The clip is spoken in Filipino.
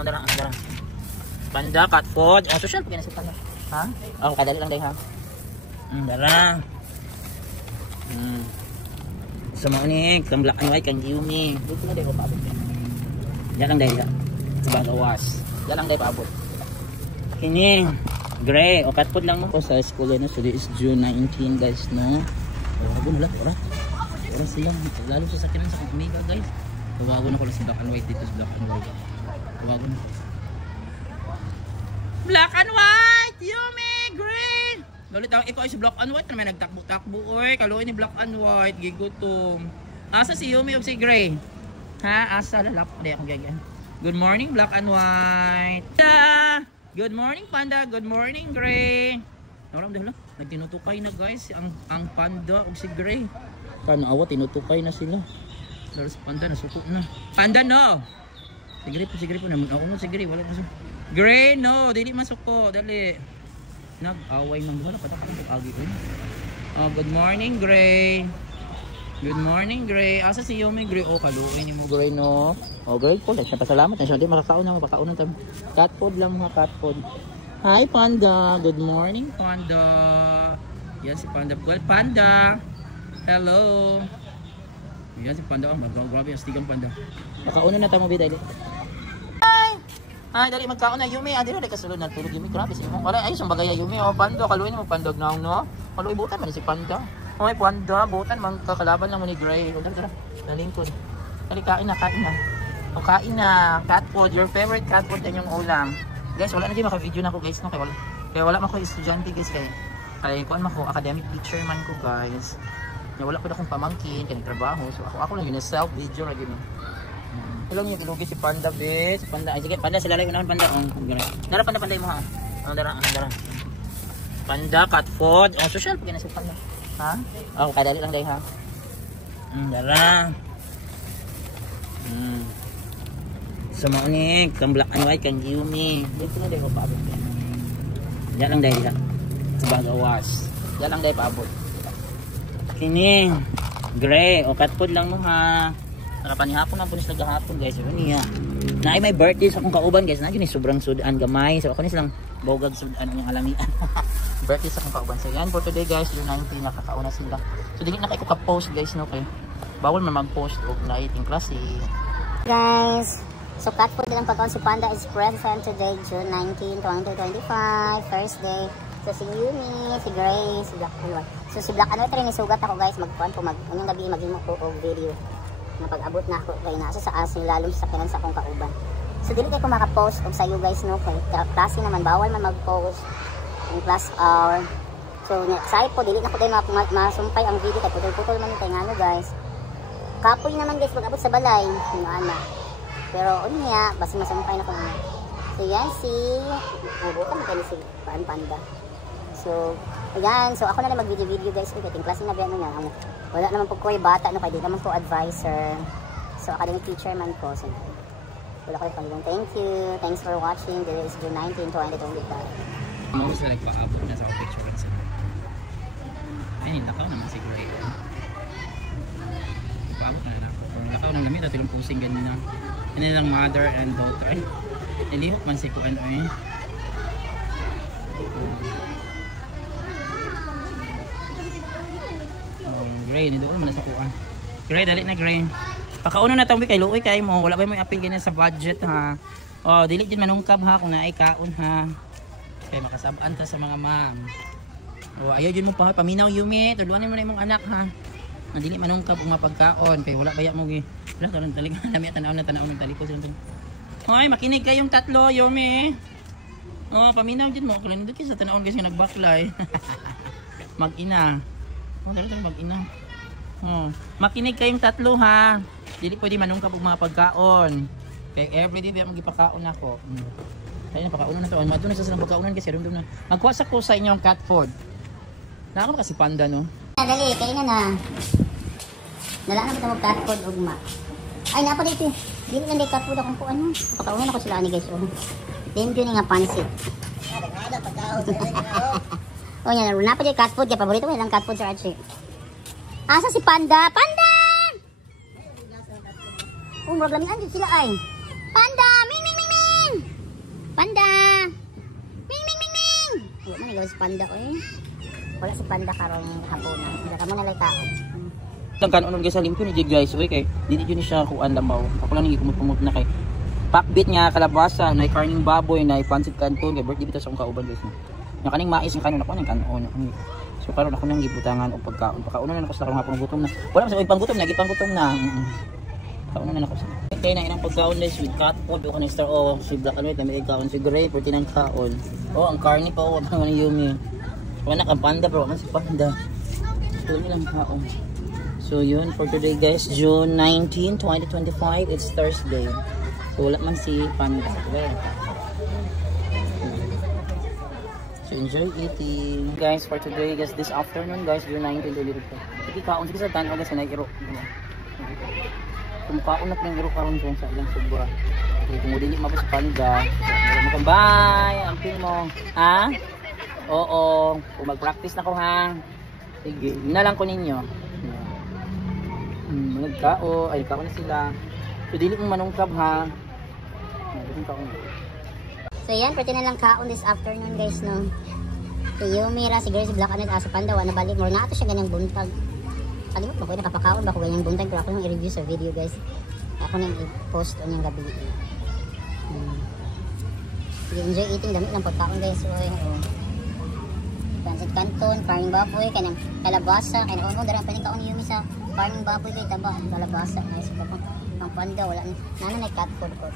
Ang dara, ang dara. Panda, cat food. Oh, social pag si panda. Ha? Oh, kadali lang day ha. Dara. Sa mga ni, kang black and white, kang Yumi. Dito na day ko paabot. Yan lang day. Bagawas. Yan lang day paabot. Kini, gray. O, cat food lang mo. O, sa school na. So, this is June 19, guys, no? Bago na lang, oras sila. Lalo sa sakinan sa Omega, guys. Tawago na ko lang si black and white dito sa black and white. Tawago na. Black and white! Yumi! Green! Lalit ako, ikaw ay si black and white. May nagtakbo-takbo. Oy, kaluin ni black and white. Gigutom. Asa si Yumi o si Gray? Ha? Asa? Lalap. Hindi akong gagyan. Good morning, black and white. Panda! Good morning, Panda. Good morning, Gray. Naram dahil lang. Nagtinutukay na, guys. Ang Panda o si Gray. Tanawa, tinutukay na sila. Lalo si Panda, nasuko na. Panda, no! Si Gray po. Namunawon si Gray. Wala masuk. Gray, no! Dili masuko. Dali. Nag-away ng wala. Patakang pag-agi ko. Oh, good morning, Gray. Good morning, Gray. Asa si Yumi, Gray? Oh, kaluin niyo mo, Gray, no? Oh, Gray po. Pasalamat na siya. Hindi, makakaon na. Makakaon na. Cat food lang, mga cat food. Hi, Panda. Good morning, Panda. Yan si Panda. Well, Panda. Hello. Yan si Panda. Grabe, astigang Panda. Makakaon na tayo mo, Bida. Ay, dali magkaon na Yumi. Dili na kasulod na tulog Yumi. Grabe si mo. Wala ay sung bagay Yumi. Oh, Panda, kaluin mo Panda now, no? Kaluin butan man si Panda. Oy, Panda, butan man kakalaban lang mo ni Gray. O dara. Nalingkod. Dali kain na. O kain na. Cat food, your favorite cat food din yung ulam. Guys, wala na di maka-video na ko, guys, no? Kaya wala man ko estudyante, guys, kaya kuan man ko academic teacher man ko, guys. Kaya wala pa akong pamangkin, kaya nagtrabaho. So ako lang yun self video ra gyud. Hello niyo ilugi si Panda, bis. Panda, ay sige, Panda sila lang Panda. Dara Panda mo ha. Dara. Panda, cat food. Oh, social pag si Panda. Ha? Oh, kadali lang day ha. Dara. Sa mga ni, kang black and white, kang Yumi. Dito na day ko paabot. Yan lang day ha. Bagawas. Yan lang day paabot. Kini, gray. O, cat food lang mo ha. Harapan ni hapon na po nis naghahapon, guys. Ano niya? Naay may birthday sa akong kauban, guys. Nandiyo ni sobrang sudan gamay. So ako nis lang bogag sudan ang alamian. Birthday sa akong kauban. So yan for today, guys. June 19 nakakauna sila. So dili na kayo ka-post, guys, no kay. Bawal man mag-post og night in klase. Guys, so cat food lang pagkaon si Panda is present today, June 19, 2025, Thursday. So si Yumi, si Gray, si Black and White. So si Black and White rin isugat ako, guys. Magkuhan po unyong gabi maghimo ko og video. Napag-abot na ako kay nasa sa asin lalong sa kanan sa akong kauban. So dili kay ko maka-post og sayo, guys, no kay klase naman bawal man mag-post in class hour. So say po dili na ko din masumpay ang video kay putol-putol man kay ngano, guys. Kapoy naman, guys, mag-abot sa balay ana. Pero unya basi masumpay na ko na. So yan si bubutan kay si Panda. So ayan, so ako na lang mag-video, guys, kay ting klase na biyan nga. Wala naman po ko yung bata, no, kaya di naman po advisor. So, academic teacher man po. So, wala ko yung pangilong. Thank you. Thanks for watching. This is June 19, 2025. Mo sila nagpaabot na sa picture sa. Ay, nakaw naman si Gray. Paabot na ako. Kung nakaw ng lamit, at ilang pusing ganyan na. Yan lang mother and daughter. Ay, nilihok man si Kuan. Ay. Gray, ni doon man sa kuan. Gray, dali na Gray. Pakauno na tawbi kay luoy kay mo. Wala ba mo i-appeal ganyan sa budget ha. Oh, dili din manungkab ha kung naay kaon ha. Kay makasabaan ta sa mga ma'am. Oh, ayaw din mo pa paminaw Yumi. Tuluanin mo na imong anak ha. Dili manungkab og mapagkaon kay wala kaya mo gi. Wala karon talig nami tanaw na ng taliko sila. Hoy, makinig kayong tatlo Yumi. Oh, paminaw din mo. Kailan dito sa tanaw guys nga nagbaklay. Mag-ina. Oh, dali mag-ina. Oh, makinig kayong tatlo ha. Dili pwede manungkab og mga pagkaon. Kay everyday biya magipakaon ako. Kaya na pakaon na to. Madto na sa silang pagkaonan kasi rundom na. Magkuha sa ko sa inyong cat food. Nako kasi Panda no. Dali, kay na. Nala na mo cat food ugma. Ay napa dito. Dili na cat food akong kuan. Pakaon ako sila ni guys. Oh. Thank you ni nga pansit. Ada pagkaon. Oh, yan na pa di cat food kay paborito ko lang cat food sa Archie. Asa si Panda? Panda! Problemi anjir sila ay. Panda, Ming Ming Ming Ming. Hello si Panda oy. Wala si Panda karong hapunan. Daka mo na lay tao. Ang kanon guys sa limpyo ni guys. Uy kay dili jud ni siya kuan lamaw. Ako lang kumot-kumot na kay pakbit nga kalabasa, na karning baboy, na pancit canton, kay birthday bitaw sa akong kauban guys. Nya kaning mais nga kanon ako nang kanon. So karon ako nang gibutangan og pagkaon. Pagkaon na ako sa karong hapon gutom na. Wala man sa panggutom na, gipanggutom na. Kaon na ako sa. Kay na inang pagkaon guys with cat food o kanang star o si black and white na may kaon si gray perti nang kaon. Oh, ang karni pa o ang yumi. Wala kang panda bro, man si panda. So lang kaon. So yun for today guys, June 19, 2025, it's Thursday. So wala man si panda. Okay. So enjoy eating. Guys, for today guys, this afternoon guys, June 19, 2025. Sige kaon, sige sa tanaw guys, na iro. Kumakaon na pinang iro karon sa ilang subura. Kung dili mabos panda. Bye, amping mo. Ha? Oo, kung mag-practice na ko ha. Sige, na lang ko ninyo. Nagkao, ay kao na sila. So dili mo manungkab ha. So yan, pwede na lang kaon this afternoon guys no. Si Yumi ra, si Grace, si Black Anod, sa Panda, wala balik. Mura na ito siya ganyang buntag. Kalimot ba ko nakapakaon ba ko ganyang buntag, pero ako nang i-review sa video guys. Ako nang i-post o niyang gabi. Sige, enjoy eating, dami lang pagkaon guys. So, pancit canton, karning baboy, kanang kalabasa, kanang ono dara pwedeng kaon Yumi sa karning baboy kay taba, kalabasa guys. Pang Panda wala na cat food ko.